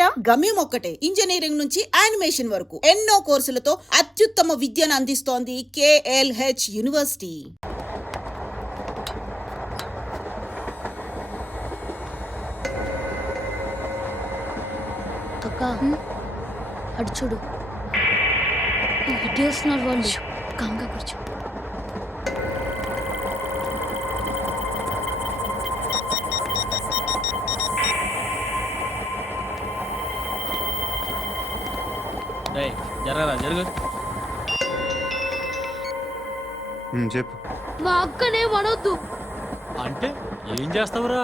పేరా? గమ్యం ఒక్కటే, ఇంజనీరింగ్ నుంచి యానిమేషన్ వరకు ఎన్నో కోర్సులతో అత్యుత్తమ విద్యను అందిస్తోంది KLH యూనివర్సిటీ. అక్క అటు చూడు, ఇటు వస్తున్నారు వాళ్ళు. కాంగా కూర్చో. జరగరా జరుగు. చెప్పు. మా అక్కనే వనొద్దు అంటే ఏం చేస్తావురా?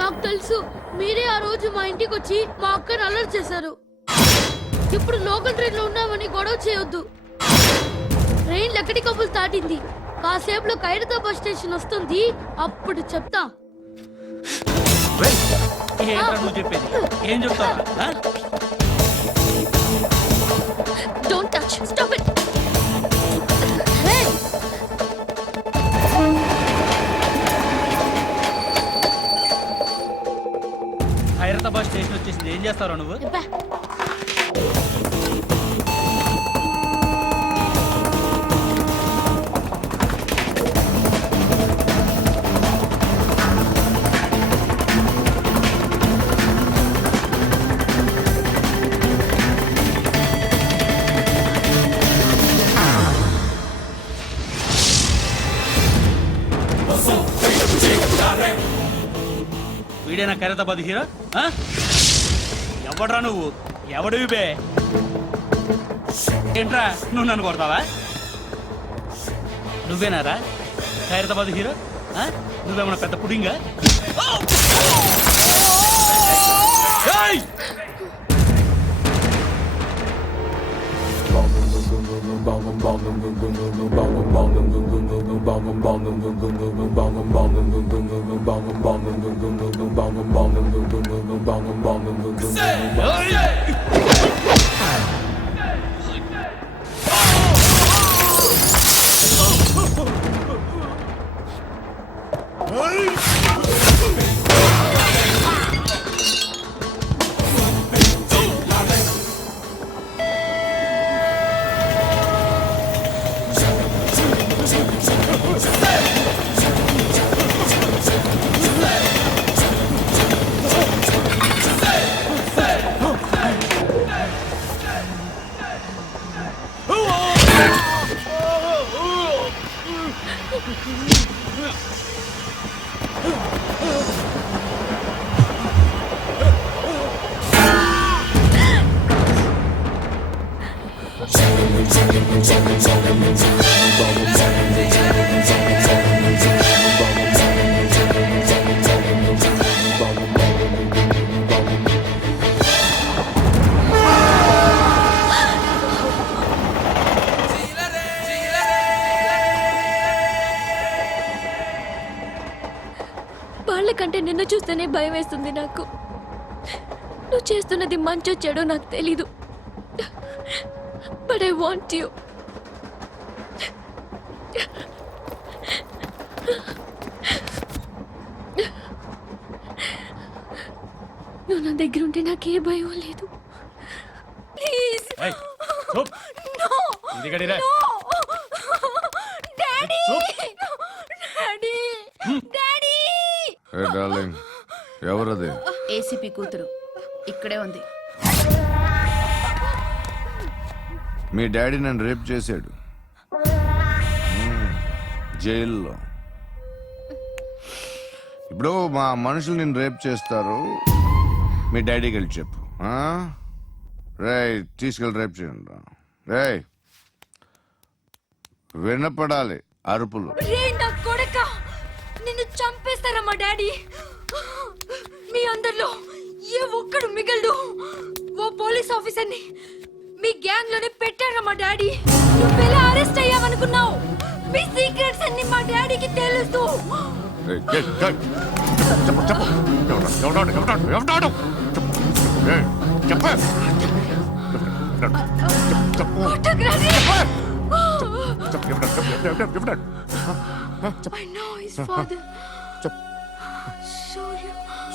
నాకు తెలుసు, మీరే ఆ రోజు మా ఇంటికి వచ్చి మా అక్కని అలర్ట్ చేశారు. ఇప్పుడు లోకల్ ట్రైన్ లో ఉన్నామని గొడవ చేయొద్దు. ట్రైన్ లక్కడి కప్పులు దాటింది, కాసేపులో ఖైరతాబాద్ బస్ స్టేషన్ వస్తుంది, అప్పుడు చెప్తా. నువ్వు చెప్పేది ఏం చెప్తావా? Don't touch. Stop it. Khairatabad station వచ్చేసింది, ఏం చేస్తావు నువ్వు? వీడేనా ఖైరతాబాద్ హీరో? ఎవడ్రా నువ్వు? ఎవడివి బే? ఏంట్రా నువ్వు నన్ను కొడతావా? నువ్వేనారా ఖైరతాబాద్ హీరో? నువ్వేమన్నా పెద్ద పుడింగా? వాళ్ళకంటే నిన్ను చూస్తేనే భయం వేస్తుంది నాకు. నువ్వు చేస్తున్నది మంచో చెడో నాకు తెలీదు, బట్ ఐ వాంట్ యు. నువ్వు నా దగ్గర ఉంటే నాకే భయం లేదు. ప్లీజ్ ఎవరది? ఏసీపీ కూతురు ఇక్కడే ఉంది. మీ డాడీ నన్ను రేప్ చేశాడు జైల్లో. ఇప్పుడు మా మనుషులు నిన్ను రేప్ చేస్తారు, మీ డాడీకి వెళ్ళి చెప్పు. రేయ్ తీసుకెళ్ళి రేప్ చేయండి. రేయ్ వినపడాలి అరుపులు. నిన్ను చంపేస్తారా మా డాడీ? మీ అందరిలో ఏ ఒక్కడు మిగలడు. ఓ పోలీస్ ఆఫీసర్ని మీ గ్యాంగ్ లోనే పెట్టారా మా డాడీ? నువ్వెలా అరెస్ట్ అయ్యావనుకున్నావు? మీ సీక్రెట్స్ అన్ని మా డాడీకి తెలుసు.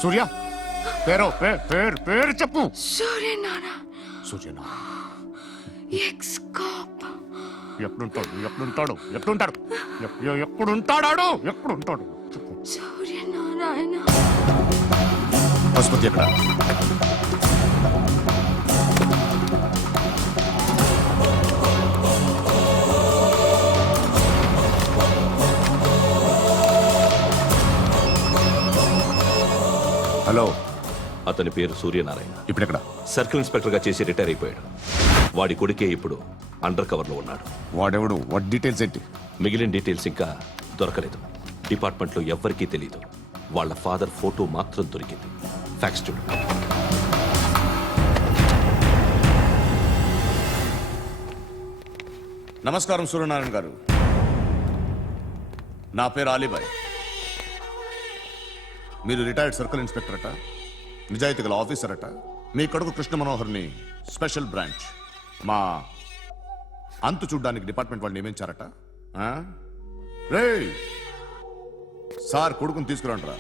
సూర్య పేరు చెప్పు. సూర్యనారాయణ సూచన. X cap. ఎప్పుడుంటాడు చెప్పు. సూర్యనారాయణ ఆసుపత్రి ఎక్కడ? హలో, అతని పేరు సూర్యనారాయణ. ఇప్పుడెక్కడ? సర్కిల్ ఇన్స్పెక్టర్ గా చేసి రిటైర్ అయిపోయాడు. వాడి కొడుకే ఇప్పుడు అండర్ కవర్ లో ఉన్నాడు. వాడెవడు? వాట్ డీటెయిల్స్ ఏంటి? మిగిలిన డీటెయిల్స్ ఇంకా దొరకలేదు. డిపార్ట్మెంట్ లో ఎవ్వరికీ తెలియదు. వాళ్ళ ఫాదర్ ఫోటో మాత్రం దొరికింది. ఫ్యాక్స్ చూడు. నమస్కారం సూర్యనారాయణ గారు. నా పేరు అలీబాయ్. మీరు రిటైర్డ్ సర్కిల్ ఇన్స్పెక్టర్ అట, నిజాయితీ గల ఆఫీసర్ అట. మీ కొడుకు కృష్ణ మనోహర్ని స్పెషల్ బ్రాంచ్ మా అంతు చూడ్డానికి డిపార్ట్మెంట్ వాళ్ళు నియమించారట. రే సార్, కొడుకుని తీసుకురండి రా.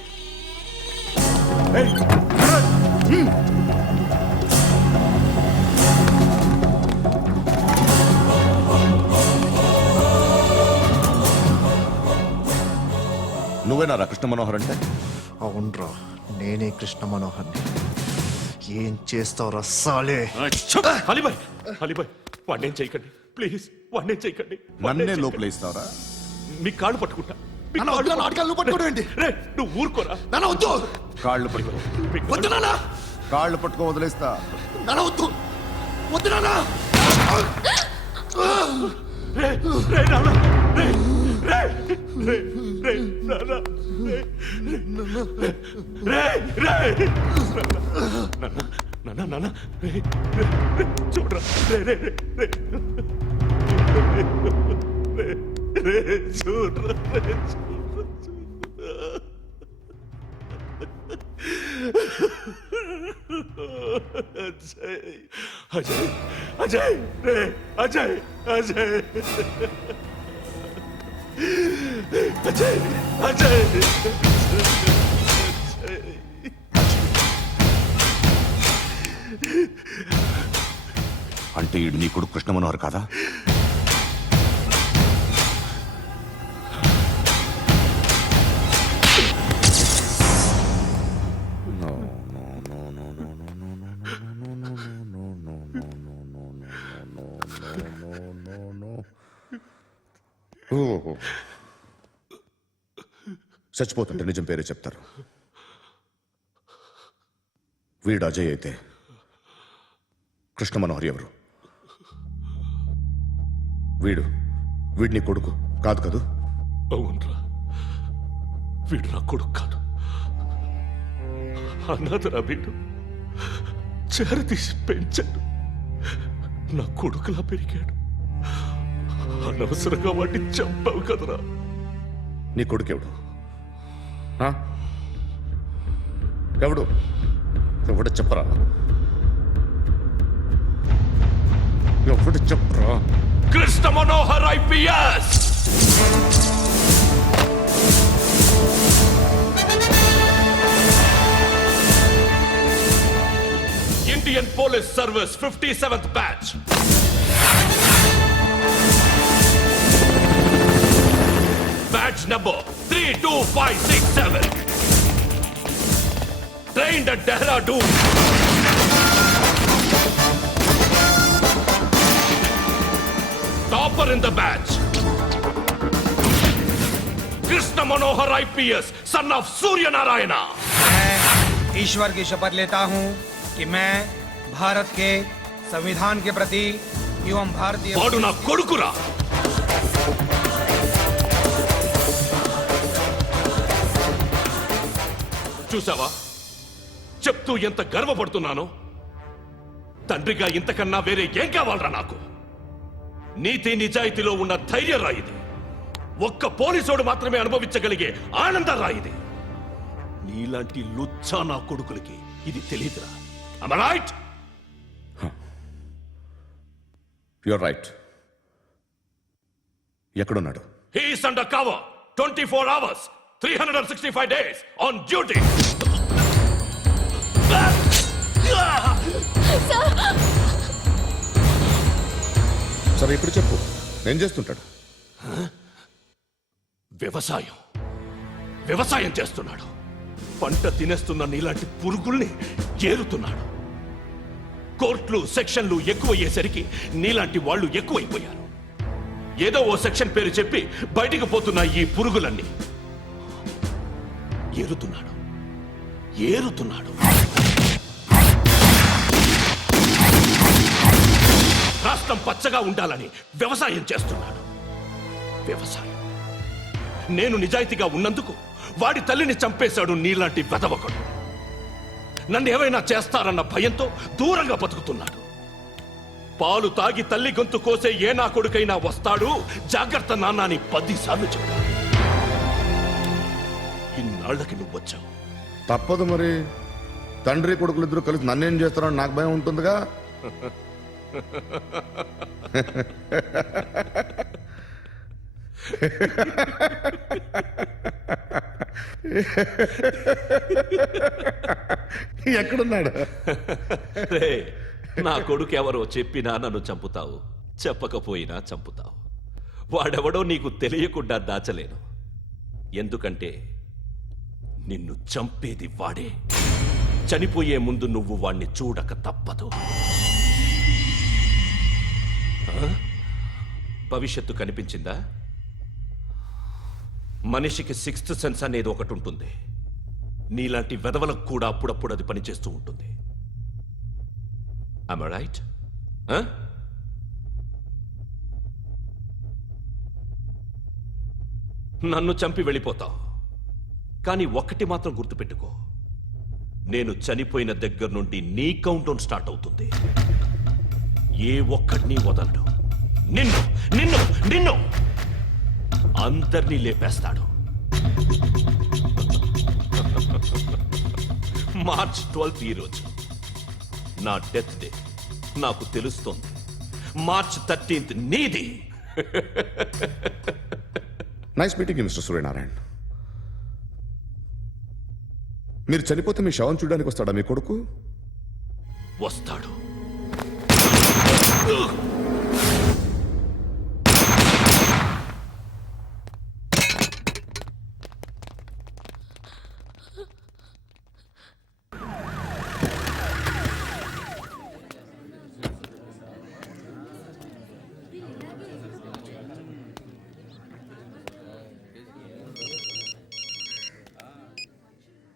నువ్వేనారా కృష్ణ మనోహర్ అంటే? అవునరా, నేనే కృష్ణ మనోహర్ని. ఏం చేస్తావురా సాలే? అలీబాయ్, అలీబాయ్, వాడినేం చేయకండి ప్లీజ్, వాడినేం చేయకండి. నన్నే లోపల ఇస్తావరా? మీ కాళ్ళు పట్టుకుంటా. మీ నాన్న వద్దు, నాటకాలు నువ్వు పట్టుకోవడం ఏంటి? రే, నువ్వు ఊరుకోరా. నాన్న వద్దు, కాళ్ళు పట్టుకో. మీ వద్దు నాన్న, కాళ్ళు పట్టుకో, వదిలేస్తా. నాన్న వద్దు, వద్దు నాన్న. రే, రే, నాన్న, రే, రే, రే, రే, నాన్న, రే, రే, రే, నాన్న, నాన్న, రే, రే, రే, చూడరా, రే, రే, రే, రే, రే, రే, చూడరా, రే, చూడరా. అజయ్, అజయ్, అజయ్, రే, అజయ్, అజయ్, అజయ్, అజయ్, అంటే ఈడు నీ కొడుకు కృష్ణ మనోహర్ కాదా? చచ్చిపోతుంటే నిజం పేరే చెప్తారు. వీడు అజయ్ అయితే కృష్ణ మనోహర్ ఎవరు? వీడిని కొడుకు కాదు కదూ? అవునరా, వీడు నా కొడుకు కాదు, అనాథరా. వీడు చేరతీసి పెంచాడు, నా కొడుకులా పెరిగాడు. అనవసరంగా వాడిని చంపావు కదరా. నీ కొడుకెవడు? ఎవడు? ఎవడు చెప్పరా? ఎవడు చెప్పరా? Krishna Manohar IPS. Indian police service 57th batch. Badge number 32567. Trained at Dehradun. Topper in the batch. Krishna Manohar IPS, son of Surya Narayana. मैं ईश्वर की शपथ लेता हूं कि मैं भारत के संविधान के प्रति एवं भारतीय వాడు నా కొడుకురా. చూసావా, చెప్తూ ఎంత గర్వపడుతున్నానో. తండ్రిగా ఇంతకన్నా వేరే ఏం కావాలరా నాకు? నీతి నిజాయితీలో ఉన్న ధైర్యం రా ఇది. ఒక్క పోలీసోడు మాత్రమే అనుభవించగలిగే ఆనందం రా ఇది. నీలాంటి లుచ్చా నా కొడుకులకి ఇది తెలియదురా. Am I right? You're right. ఎక్కడున్నాడు? He is under cover 24 hours 365 days on duty. సరే ఇప్పుడు చెప్పు ఏం చేస్తుంటాడు? వ్యవసాయం వ్యవసాయం చేస్తున్నాడు. పంట తినేస్తున్న నీలాంటి పురుగుల్ని ఏరుతున్నాడు. కోర్టులు సెక్షన్లు ఎక్కువయ్యేసరికి నీలాంటి వాళ్ళు ఎక్కువైపోయారు. ఏదో ఓ సెక్షన్ పేరు చెప్పి బయటికి పోతున్న ఈ పురుగులన్నీ ఏరుతున్నాడు ఏరుతున్నాడు. రాష్ట్రం పచ్చగా ఉండాలని వ్యవసాయం చేస్తున్నాడు. వ్యవసాయం. నేను నిజాయితీగా ఉన్నందుకు వాడి తల్లిని చంపేశాడు నీలాంటి వెధవకుడు. నన్ను ఏమైనా చేస్తారన్న భయంతో దూరంగా బతుకుతున్నాడు. పాలు తాగి తల్లి గొంతు కోసే ఏ నా కొడుకైనా వస్తాడు, జాగ్రత్త నాన్న అని 10 సార్లు చెప్పాడు. ఇన్నాళ్ళకి నువ్వు వచ్చావు. తప్పదు మరి. తండ్రి కొడుకులు ఇద్దరు కలిసి నన్నేం చేస్తారని నాకు భయం ఉంటుందిగా. ఎక్కడున్నాడు? రే, నా కొడుకు ఎవరో చెప్పినా నన్ను చంపుతావు, చెప్పకపోయినా చంపుతావు. వాడెవడో నీకు తెలియకుండా దాచలేను. ఎందుకంటే నిన్ను చంపేది వాడే. చనిపోయే ముందు నువ్వు వాణ్ణి చూడక తప్పదు. భవిష్యత్తు కనిపించిందా? మనిషికి 6th సెన్స్ అనేది ఒకటి ఉంటుంది. నీలాంటి వెధవలకు కూడా అప్పుడప్పుడు అది పనిచేస్తూ ఉంటుంది. Am I right? నన్ను చంపి వెళ్ళిపోతావు. కానీ ఒక్కటి మాత్రం గుర్తుపెట్టుకో, నేను చనిపోయిన దగ్గర నుండి నీ కౌంటౌన్ స్టార్ట్ అవుతుంది. ఏ ఒక్కడిని వదలడు. నిన్ను నిన్ను నిన్ను అందరినీ లేపేస్తాడు. మార్చ్ 12 ఈ రోజు నా డెత్ డే. నాకు తెలుస్తోంది. మార్చ్ 13 నీది. Nice meeting mister Suryanarayana. మీరు చనిపోతే మీ శవం చూడడానికి వస్తాడా మీ కొడుకు? వస్తాడు.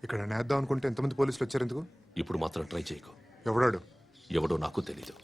ఇక్కడ నేద్దాం అనుకుంటే ఎంతమంది పోలీసులు వచ్చారు ఎందుకు? ఇప్పుడు మాత్రం ట్రై చేయకు. ఎవడాడు? ఎవడో నాకు తెలీదు.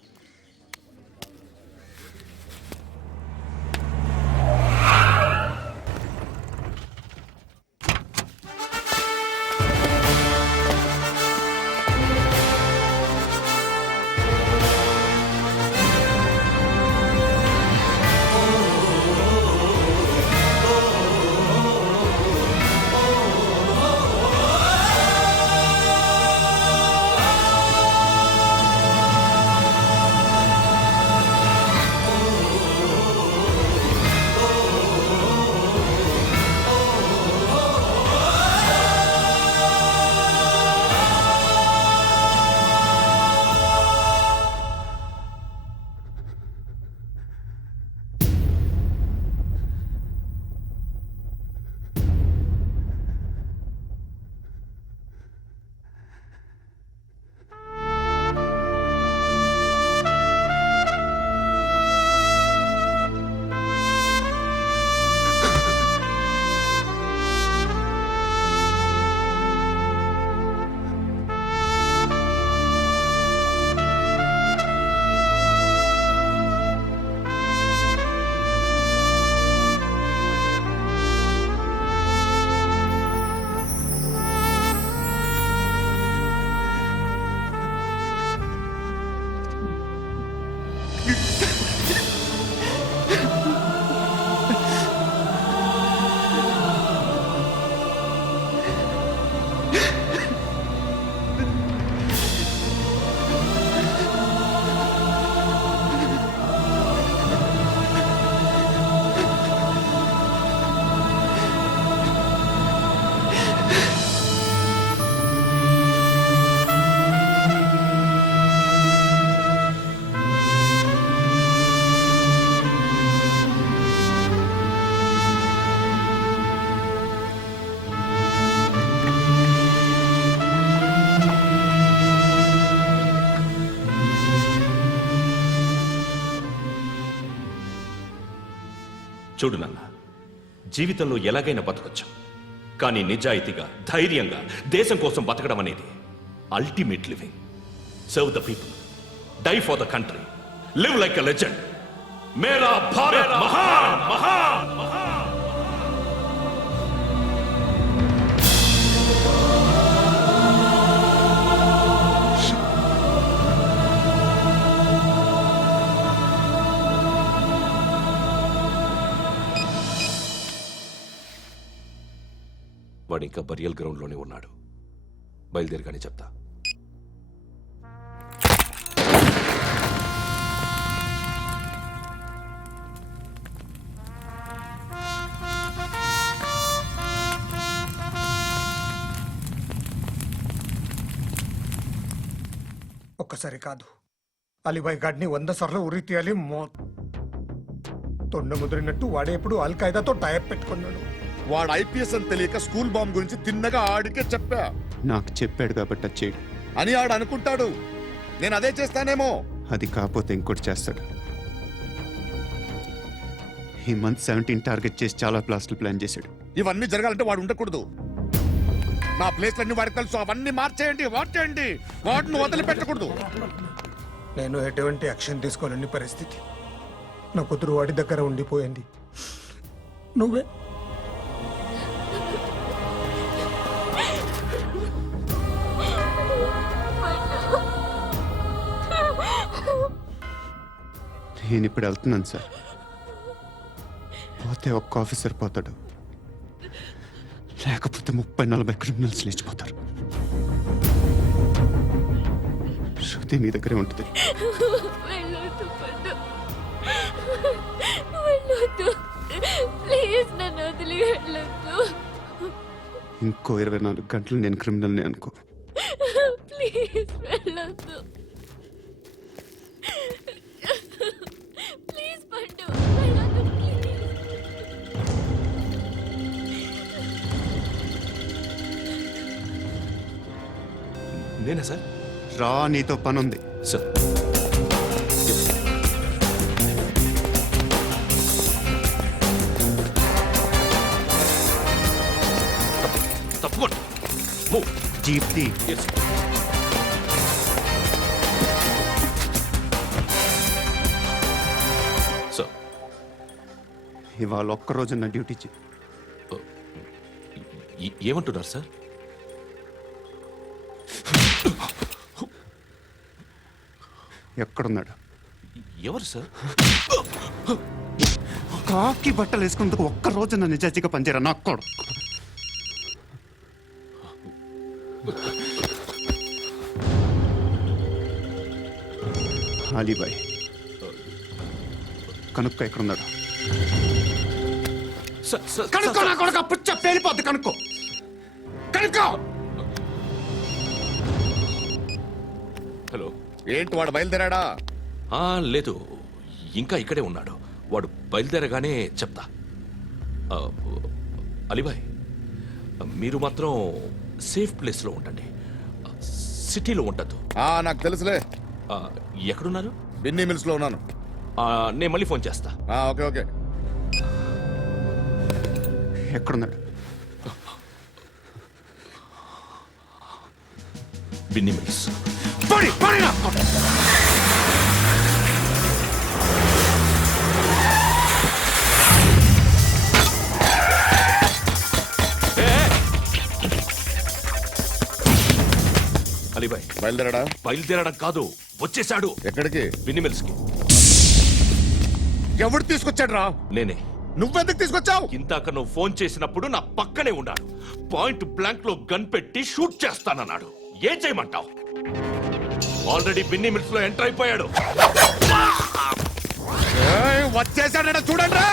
చూడు నాన్న, జీవితంలో ఎలాగైనా బతకొచ్చు, కానీ నిజాయితీగా ధైర్యంగా దేశం కోసం బతకడం అనేది ultimate living. Serve the people, die for the country, live like a legend. మేరా భారత్ మహాన్ మహాన్ మహాన్. వాడు ఇంకా బరియల్ గ్రౌండ్లోనే ఉన్నాడు. బయలుదేరగానే చెప్తా. ఒక్కసారి కాదు, అలీబాయ్ గాడిని 100 సార్లు ఉరి తీయాలి. తొండ ముదిరినట్టు వాడే ఎప్పుడు అల్ ఖైదాతో టైప్ పెట్టుకున్నాడు. వాడు ఐపీఎస్ అని తెలియక స్కూల్ బాంబ్ గురించి తిన్నగా ఆడికే చెప్పా నాకు చెప్పాడు కాబట్టి అది చేయడు అని ఆడు అనుకుంటాడు. నేను అదే చేస్తానేమో. అది కాకపోతే ఇంకోటి చేస్తాడు. ఈ మంత్ 17 టార్గెట్ చేసి చాలా ప్లాస్టులు ప్లాన్ చేశాడు. ఇవన్నీ జరగాలంటే వాడు ఉండకూడదు. నా ప్లేస్లన్నీ వాడికి తెలుసు. అవన్నీ మార్చేయండి, వాటేయండి. వాటిని వదిలిపెట్టకూడదు. నేను ఎటువంటి యాక్షన్ తీసుకోలేని పరిస్థితి. నా కూతురు వాడి దగ్గర ఉండిపోయింది. నువ్వే నేను ఇప్పుడు వెళ్తున్నాను సార్. పోతే ఒక్క ఆఫీసర్ పోతాడు, లేకపోతే 30-40 క్రిమినల్స్ లేచిపోతారు. శృతి మీ దగ్గరే ఉంటుంది. వెళ్ళొద్దు పండు, వెళ్ళొద్దు ప్లీజ్, నన్ను వదిలి వెళ్ళొద్దు. ఇంకో 24 గంటలు నేను క్రిమినల్ని అనుకో. ప్లీజ్ వెళ్ళొద్దు, ప్లీజ్ పండు వెళ్ళొద్దు ప్లీజ్. నేనా సార్? రా, నీతో పని ఉంది. సార్ తప్పకుండా. Jeep the. సార్ ఇవాళ ఒక్కరోజు నా డ్యూటీ చేయి. ఏమంటున్నారు సార్? ఎక్కడున్నాడు? ఎవరు సార్? కాకి బట్టలు వేసుకున్నందుకు ఒక్కరోజు నా నిజాయితీగా పనిచేయరా నాకు కూడా. అలీబాయ్ కనుక్కో ఎక్కడున్నాడు. కనుక్కో నా కొడుకు, పుచ్చ పేలిపోద్ది. కనుక్కో కనుక్కో. హలో, ఏంటి వాడు బయలుదేరాడా? లేదు, ఇంకా ఇక్కడే ఉన్నాడు. వాడు బయలుదేరగానే చెప్తా. అలీబాయ్, మీరు మాత్రం సేఫ్ ప్లేస్లో ఉండండి, సిటీలో ఉండద్దు. నాకు తెలుసులే. ఎక్కడున్నారు? బిన్నీ మిల్స్ లో ఉన్నాను. నేను మళ్ళీ ఫోన్ చేస్తా. Okay okay. ఎక్కడున్నాడు? బిన్నీ మిల్స్. అలీబాయ్ బయలుదేరాడా? బయలుదేరడం కాదు, వచ్చేశాడు. ఎక్కడికి? బిన్నీ మిల్స్ కి. ఎవడు తీసుకొచ్చాడు రా? నేనే. నువ్వెందుకు తీసుకొచ్చావు? ఇందాక నువ్వు ఫోన్ చేసినప్పుడు నా పక్కనే ఉన్నాడు. పాయింట్ బ్లాంక్ లో గన్ పెట్టి షూట్ చేస్తానన్నాడు. ఏం చేయమంటావు? ఆల్రెడీ బిన్నీ మిల్స్ లో ఎంటర్ అయిపోయాడు. వచ్చేసాడ చూడండి.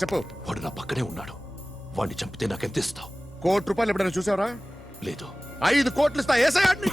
చెప్పు. వాడు నా పక్కనే ఉన్నాడు. వాడిని చంపితే నాకెంత ఇస్తావు? ₹1,00,00,000 ఎప్పుడైనా చూసావరా? లేదు. 5 కోట్లు ఇస్తా. ఏసయాడిని.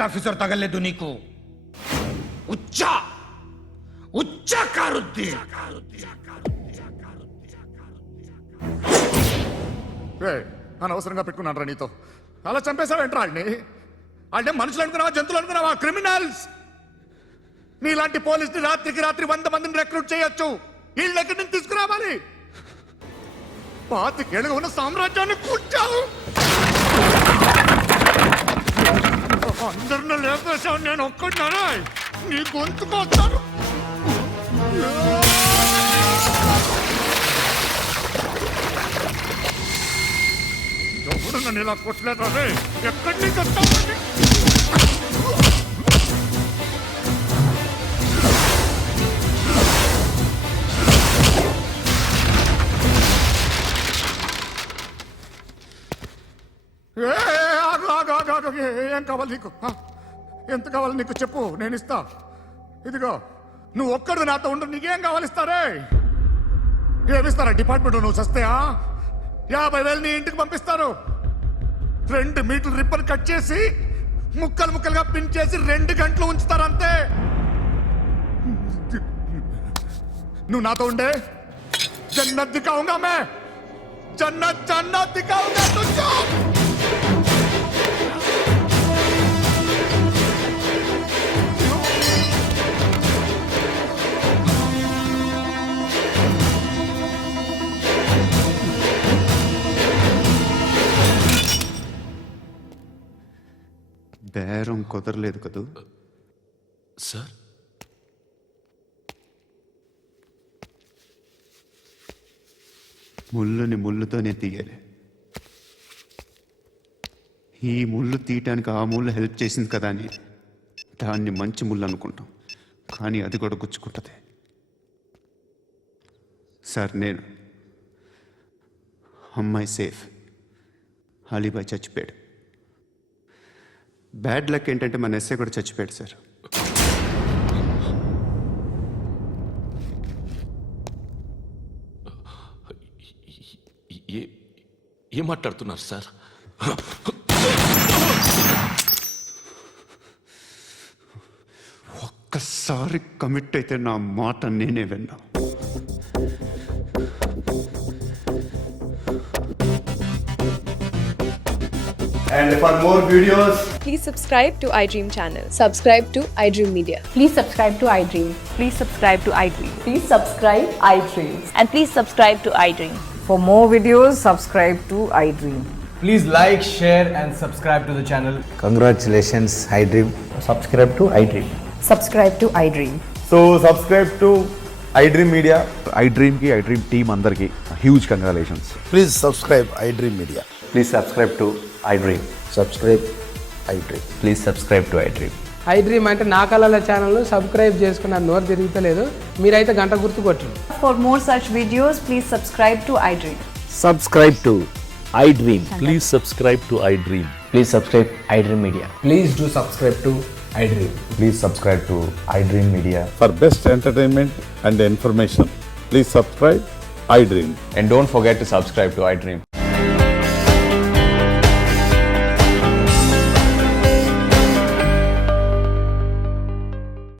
కరెక్ట్ ఆఫీసర్ తగలేదు నీకు ఉచ్చా ఉచ్చా కారుద్ది అనవసరంగా పెట్టుకున్నాను రా నీతో అలా చంపేశావేంట్రా ఆయన్ని అంటే మనుషులు అనుకున్నావా జంతువులు అనుకున్నావా క్రిమినల్స్ నీలాంటి పోలీసుని రాత్రికి రాత్రి 100 మందిని రిక్రూట్ చేయొచ్చు వీళ్ళు ఎక్కడి నుంచి తీసుకురావాలి పాతికేళ్ళుగా ఉన్న సామ్రాజ్యాన్ని కూర్చావు అందరిని లేపేశావు నేను ఒక్కడినారా నీ గొంతుకొస్తాను ఎవడు నన్ను ఇలా కొట్టలేదు రే ఎక్కడి నుంచి వస్తావు ఏం కావాలి నీకు ఎంత కావాలి నీకు చెప్పు నేను ఇస్తా ఇదిగో నువ్వు ఒక్కడు నాతో ఉండు నీకేం కావాలి ఇస్తారే ఏమిస్తారా డిపార్ట్మెంట్ నువ్వు చస్తేయా 50,000 నీ ఇంటికి పంపిస్తారు 2 మీటర్లు రిబ్బన్ కట్ చేసి ముక్కలు ముక్కలుగా పిన్ చేసి 2 గంటలు ఉంచుతారు అంతే నువ్వు నాతో ఉండే జన్నత్ దిఖాऊंगा मैं जन्नत जन्नत दिखाऊंगा तुझको బేరం కుదరలేదు కదూ సార్ ముళ్ళుని ముళ్ళుతోనే తీయాలి ఈ ముళ్ళు తీయటానికి ఆ ముళ్ళు హెల్ప్ చేసింది కదా అని దాన్ని మంచి ముళ్ళు అనుకుంటాం కానీ అది కూడా గుచ్చుకుంటుంది సార్ నేను అమ్మాయి సేఫ్ అలీబాయ్ చచ్చిపోయాడు బ్యాడ్ లక్ ఏంటంటే మన ఎస్ఐ కూడా చచ్చిపోయాడు సార్ ఏం మాట్లాడుతున్నారు సార్ ఒక్కసారి కమిట్ అయితే నా మాట నేనే విన్నా And for more videos, Please subscribe to iDream channel. Subscribe to iDream Media. Please subscribe to iDream. Please subscribe to iDream. Please subscribe iDream. And please subscribe to iDream. For more videos, subscribe to iDream. Please like, share and subscribe to the channel. congratulations, iDream. Subscribe to iDream. Subscribe to iDream. So subscribe to iDream Media. iDream ki iDream team andarki huge congratulations. Please subscribe iDream Media. Please subscribe to iDream. Subscribe iDream. Please subscribe to iDream. iDream అంటే నా కళల channel subscribe చేసుకున్న నోరు తిరుగుతలేదు మీరైతే గంట గుర్తు కొట్టండి For more such videos, please subscribe to iDream. Subscribe to iDream. Please subscribe to I dream Please subscribe iDream Media. Please do subscribe to iDream. Please subscribe to iDream Media. For best entertainment and information, please subscribe iDream. And don't forget to subscribe to iDream.